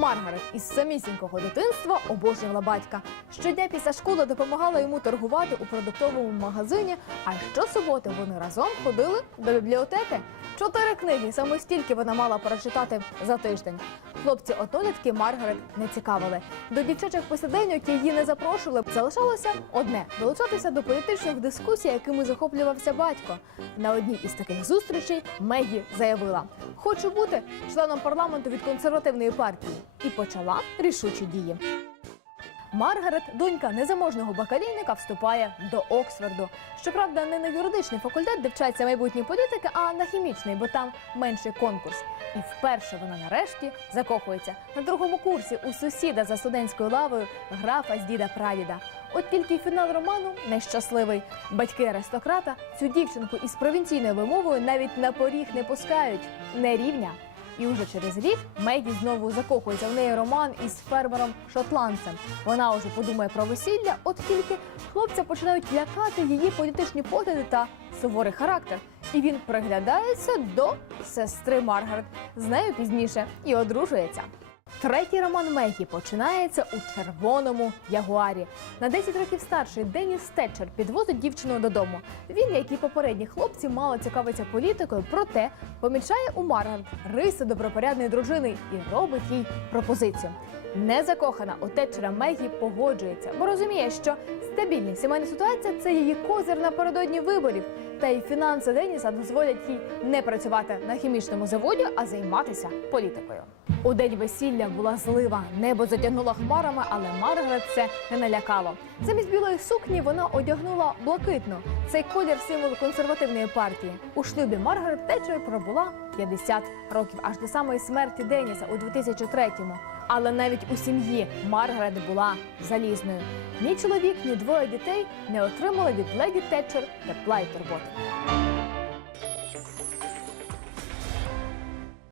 Маргарет із самісінького дитинства обожнювала батька. Щодня після школи допомагала йому торгувати у продуктовому магазині, а щосуботи вони разом ходили до бібліотеки. Чотири книги саме стільки вона мала прочитати за тиждень. Хлопці однолітки Маргарет не цікавили. До дівчачих посиденьок її не запрошували. Залишалося одне долучатися до політичних дискусій, якими захоплювався батько. На одній із таких зустрічей Мегі заявила: хочу бути членом парламенту від консервативної партії, і почала рішучі дії. Маргарет, донька незаможного бакалійника, вступає до Оксфорду. Щоправда, не на юридичний факультет, де вчаться майбутні політики, а на хімічний, бо там менший конкурс. І вперше вона нарешті закохується на другому курсі у сусіда за студентською лавою графа з діда прадіда. От тільки фінал роману нещасливий. Батьки аристократа цю дівчинку із провінційною вимовою навіть на поріг не пускають. Не рівня. І уже через рік Мегі знову закохується в неї роман із фермером шотландцем. Вона уже подумає про весілля, от тільки хлопця починають лякати її політичні погляди та суворий характер. І він приглядається до сестри Маргарет. З нею пізніше і одружується. Третій роман Мегі починається у червоному ягуарі. На 10 років старший Деніс Тетчер підвозить дівчину додому. Він, як і попередні хлопці, мало цікавиться політикою, проте помічає у Маргарет риси добропорядної дружини і робить їй пропозицію. Незакохана у Тетчера Мегі погоджується, бо розуміє, що стабільна сімейна ситуація це її козир напередодні виборів. Та й фінанси Деніса дозволять їй не працювати на хімічному заводі, а займатися політикою. У день весілля була злива, небо затягнуло хмарами, але Маргарет це не налякало. Замість білої сукні вона одягнула блакитну. Цей колір символ консервативної партії. У шлюбі Маргарет Тетчер пробула 50 років, аж до самої смерті Деніса у 2003-му. Але навіть у сім'ї Маргарет була залізною. Ні чоловік, ні двоє дітей не отримали від леді Тетчер тепла й турботи.